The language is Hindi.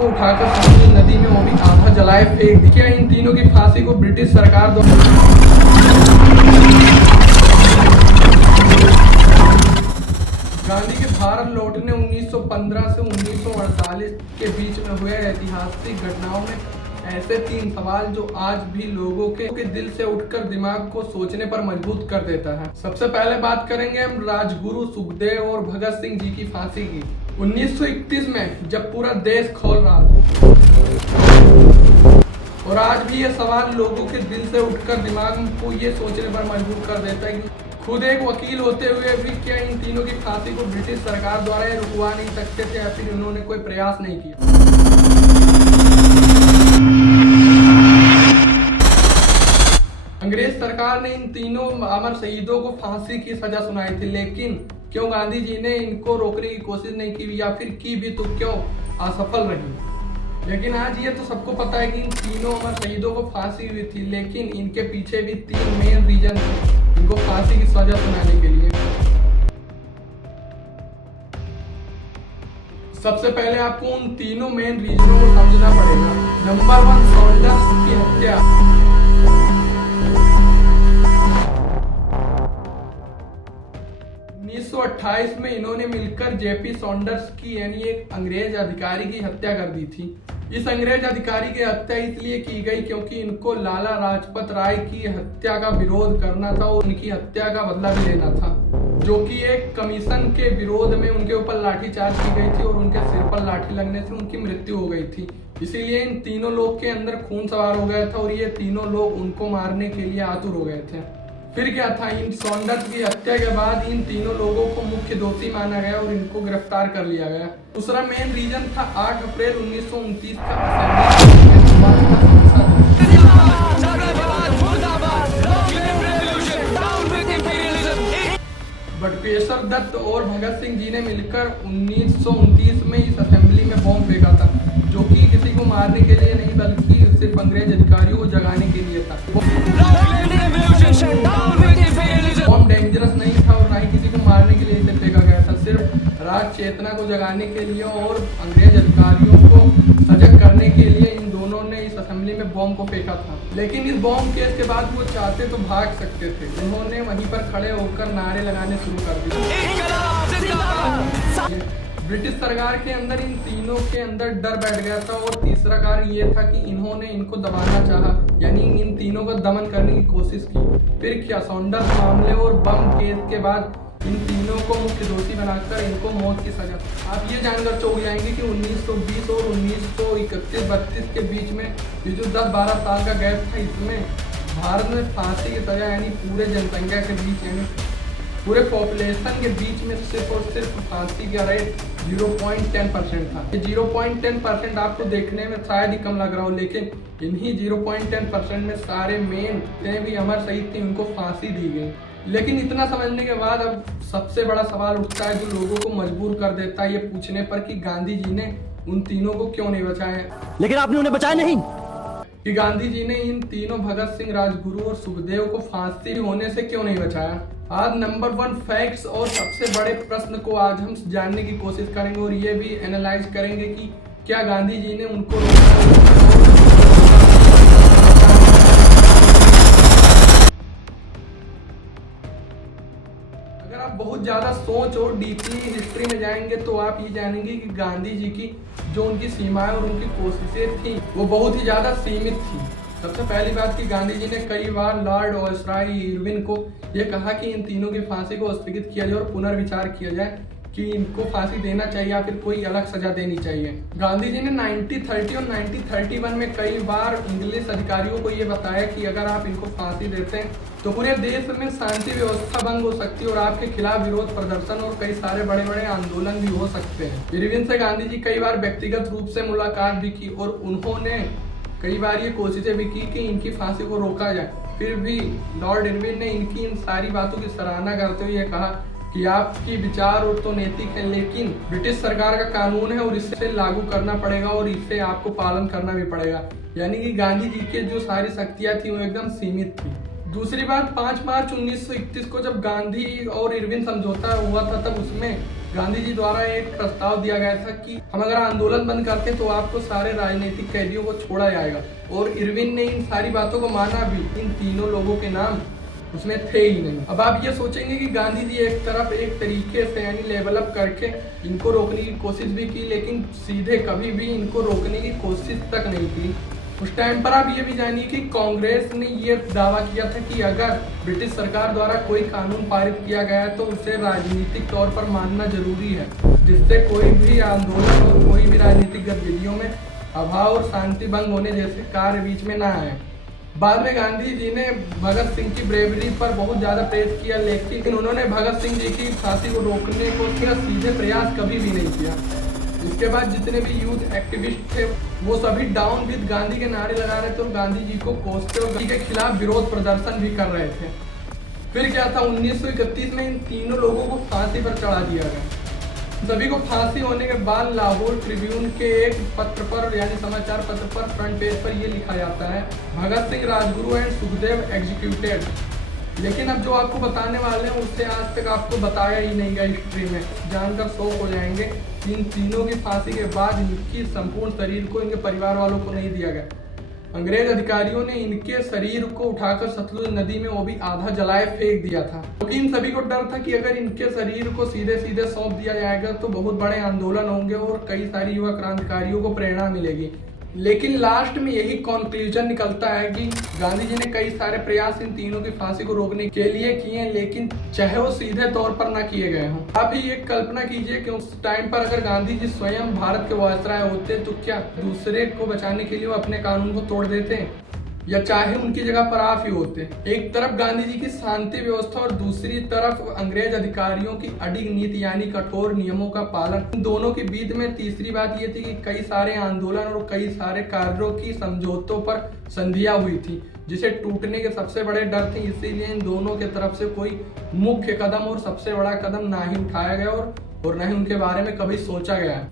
को उठाकर समुद्री नदी में वो भी आधा जलाए फेंक दी। क्या इन तीनों की फांसी को ब्रिटिश सरकार द्वारा गांधी के भारत लौटने 1915 से 1948 के बीच में हुए ऐतिहासिक घटनाओं में ऐसे 3 सवाल जो आज भी लोगों के दिल से उठकर दिमाग को सोचने पर मजबूर कर देता है। सबसे पहले बात करेंगे हम राजगुरु सुखदेव और भगत सिंह जी की फांसी की। 1931 में जब पूरा देश खोल रहा था और आज भी ये सवाल लोगों के दिल से उठकर दिमाग को ये सोचने पर मजबूर कर देता है कि खुद एक वकील होते हुए भी क्या इन तीनों की फांसी को ब्रिटिश सरकार द्वारा रुकवा नहीं सकते थे या फिर उन्होंने कोई प्रयास नहीं किया। अंग्रेज सरकार ने इन तीनों अमर शहीदों को फांसी की सजा सुनाई थी, लेकिन क्यों गांधी जी ने इनको रोकने की कोशिश नहीं की या फिर की भी तो क्यों असफल रही। लेकिन आज ये तो सबको पता है कि इन तीनों अमर शहीदों को फांसी हुई थी, लेकिन इनके पीछे भी 3 मेन रीजन थे इनको फांसी की सजा सुनाने के लिए। सबसे पहले आपको उन तीनों मेन रीजनों को समझना पड़ेगा। नंबर 1, सॉन्डर्स की हत्या। 1928 में इन्होंने मिलकर जेपी सॉन्डर्स की यानी एक अंग्रेज अधिकारी की हत्या कर दी थी। इस अंग्रेज अधिकारी की हत्या इसलिए की गई क्योंकि इनको लाला लाजपत राय की हत्या का विरोध करना था और उनकी हत्या का बदला भी लेना था, जो कि एक कमीशन के विरोध में उनके ऊपर लाठीचार्ज की गई थी और उनके सिर पर लाठी लगने से उनकी मृत्यु हो गई थी। इसीलिए इन तीनों लोग के अंदर खून सवार हो गया था और ये तीनों लोग उनको मारने के लिए आतुर हो गए थे। फिर क्या था, इन सॉन्डर्स की हत्या के बाद इन तीनों लोगों को मुख्य दोषी माना गया और इनको गिरफ्तार कर लिया गया। दूसरा मेन रीजन था 8 अप्रैल 1929 बटुकेश्वर दत्त और भगत सिंह जी ने मिलकर 1929 में इस असेंबली में बॉम्ब फेंका था, जो कि किसी को मारने के लिए नहीं बल्कि सिर्फ अंग्रेज अधिकारियों को जगाने के लिए था। बॉम्ब डेंजरस नहीं था और ना ही किसी को मारने के लिए इसे फेंका गया था, सिर्फ राज चेतना को जगाने के लिए और अंग्रेज अधिकारियों को सजग करने के लिए इन दोनों ने इस असेंबली में बॉम्ब को फेंका था। लेकिन इस बॉम्ब केस के बाद वो चाहते तो भाग सकते थे, उन्होंने वहीं पर खड़े होकर नारे लगाने शुरू कर दिए। ब्रिटिश सरकार के अंदर इन तीनों के अंदर डर बैठ गया था और तीसरा कारण ये था कि इन्होंने इनको दबाना चाहा, यानी इन तीनों को दमन करने की कोशिश की। फिर क्या, सॉन्डर्स मामले और बम केस के बाद इन तीनों को मुख्य दोषी बनाकर इनको मौत की सजा। आप ये जानकर चौंक जाएंगे कि 1920 और 1931-32 के बीच में ये जो 10-12 साल का गैप था, इसमें भारत में फांसी की सजा यानी पूरे जनसंख्या के बीच यानी पूरे पॉपुलेशन के बीच में सिर्फ और सिर्फ फांसी का रेट 0.10% था। ये 0.10% आपको देखने में शायद ही कम लग रहा हो, लेकिन इन्हीं 0.10% में सारे मेन भी अमर शहीद थे, उनको फांसी दी गई। लेकिन इतना समझने के बाद अब सबसे बड़ा सवाल उठता है जो लोगों को मजबूर कर देता है ये पूछने पर कि गांधी जी ने उन तीनों को क्यों नहीं बचाया। लेकिन आपने उन्हें बचाया नहीं कि गांधी जी ने इन तीनों भगत सिंह, राजगुरु और सुखदेव को फांसी होने से क्यों नहीं बचाया। आज नंबर 1 फैक्ट्स और सबसे बड़े प्रश्न को आज हम जानने की कोशिश करेंगे और ये भी एनालाइज करेंगे कि क्या गांधी जी ने उनको अगर आप बहुत ज्यादा सोच और डीपली हिस्ट्री में जाएंगे तो आप ये जानेंगे कि गांधी जी की जो उनकी सीमाएं और उनकी कोशिशें थी वो बहुत ही ज्यादा सीमित थी। सबसे पहली बात कि गांधी जी ने कई बार लॉर्ड वायसराय इरविन को यह कहा कि इन तीनों की फांसी को स्थगित किया जाए और पुनर्विचार किया जाए कि इनको फांसी देना चाहिए या फिर कोई अलग सजा देनी चाहिए। गांधी जी ने 1930 और 1931 में कई बार इंग्लिश अधिकारियों को ये बताया कि अगर आप इनको फांसी देते हैं तो पूरे देश में शांति व्यवस्था भंग हो सकती है और आपके खिलाफ विरोध प्रदर्शन और कई सारे बड़े बड़े आंदोलन भी हो सकते हैं। इरविन से गांधी जी कई बार व्यक्तिगत रूप से मुलाकात भी की और उन्होंने कई बार ये कोशिशें भी की कि इनकी फांसी को रोका जाए। फिर भी लॉर्ड इरविन ने इनकी इन सारी बातों की सराहना करते हुए कहा कि आपकी विचार और तो नैतिक है, लेकिन ब्रिटिश सरकार का कानून है और इसे लागू करना पड़ेगा और इसे आपको पालन करना भी पड़ेगा। यानी कि गांधी जी के जो सारी शक्तियां थी वो एकदम सीमित थी। दूसरी बात, 5 मार्च 1931 को जब गांधी और इरविन समझौता हुआ था तब उसमें गांधी जी द्वारा एक प्रस्ताव दिया गया था कि हम अगर आंदोलन बंद करते तो आपको सारे राजनीतिक कैदियों को छोड़ा जाएगा, और इरविन ने इन सारी बातों को माना भी। इन तीनों लोगों के नाम उसमें थे ही नहीं। अब आप ये सोचेंगे कि गांधी जी एक तरफ एक तरीके से यानी लेवल अप करके इनको रोकने की कोशिश भी की, लेकिन सीधे कभी भी इनको रोकने की कोशिश तक नहीं की। उस टाइम पर आप ये भी जानिए कि कांग्रेस ने ये दावा किया था कि अगर ब्रिटिश सरकार द्वारा कोई कानून पारित किया गया है तो उसे राजनीतिक तौर पर मानना जरूरी है, जिससे कोई भी आंदोलन और कोई भी राजनीतिक गतिविधियों में अभाव और शांति भंग होने जैसे कार्य बीच में ना आए। बाद में गांधी जी ने भगत सिंह की ब्रेवरी पर बहुत ज्यादा प्रेस किया, लेकिन उन्होंने भगत सिंह जी की फांसी को रोकने को सीधे प्रयास कभी भी नहीं किया। इसके बाद जितने भी यूथ एक्टिविस्ट थे वो सभी डाउन विद गांधी के नारे लगा रहे थे और गांधी जी को कोसते और गांधी के खिलाफ विरोध प्रदर्शन भी कर रहे थे। फिर क्या था, 1931 में इन तीनों लोगों को फांसी पर चढ़ा दिया गया। सभी को फांसी होने के बाद लाहौर ट्रिब्यून के एक पत्र पर यानी समाचार पत्र पर फ्रंट पेज पर यह लिखा जाता है, भगत सिंह, राजगुरु एंड सुखदेव एग्जीक्यूटेड। लेकिन अब जो आपको बताने वाले हैं उससे आज तक आपको बताया ही नहीं गया हिस्ट्री में। जानकर शौक हो जाएंगे, इन तीनों की फांसी के बाद इनकी संपूर्ण शरीर को इनके परिवार वालों को नहीं दिया गया। अंग्रेज अधिकारियों ने इनके शरीर को उठाकर सतलुज नदी में वो भी आधा जलाए फेंक दिया था, क्योंकि इन सभी को डर था कि अगर इनके शरीर को सीधे सीधे सौंप दिया जाएगा तो बहुत बड़े आंदोलन होंगे और कई सारी युवा क्रांतिकारियों को प्रेरणा मिलेगी। लेकिन लास्ट में यही कंक्लूजन निकलता है कि गांधी जी ने कई सारे प्रयास इन तीनों की फांसी को रोकने के लिए किए, लेकिन चाहे वो सीधे तौर पर ना किए गए हों। आप ही एक कल्पना कीजिए कि उस टाइम पर अगर गांधी जी स्वयं भारत के वायसराय होते तो क्या दूसरे को बचाने के लिए वो अपने कानून को तोड़ देते, या चाहे उनकी जगह पर आप ही होते। एक तरफ गांधी जी की शांति व्यवस्था और दूसरी तरफ अंग्रेज अधिकारियों की अडिग नीति यानी कठोर नियमों का पालन। इन दोनों के बीच में तीसरी बात यह थी कि कई सारे आंदोलन और कई सारे कार्यों की समझौतों पर संधियां हुई थी, जिसे टूटने के सबसे बड़े डर थे। इसीलिए इन दोनों के तरफ से कोई मुख्य कदम और सबसे बड़ा कदम ना ही उठाया गया और ना ही उनके बारे में कभी सोचा गया।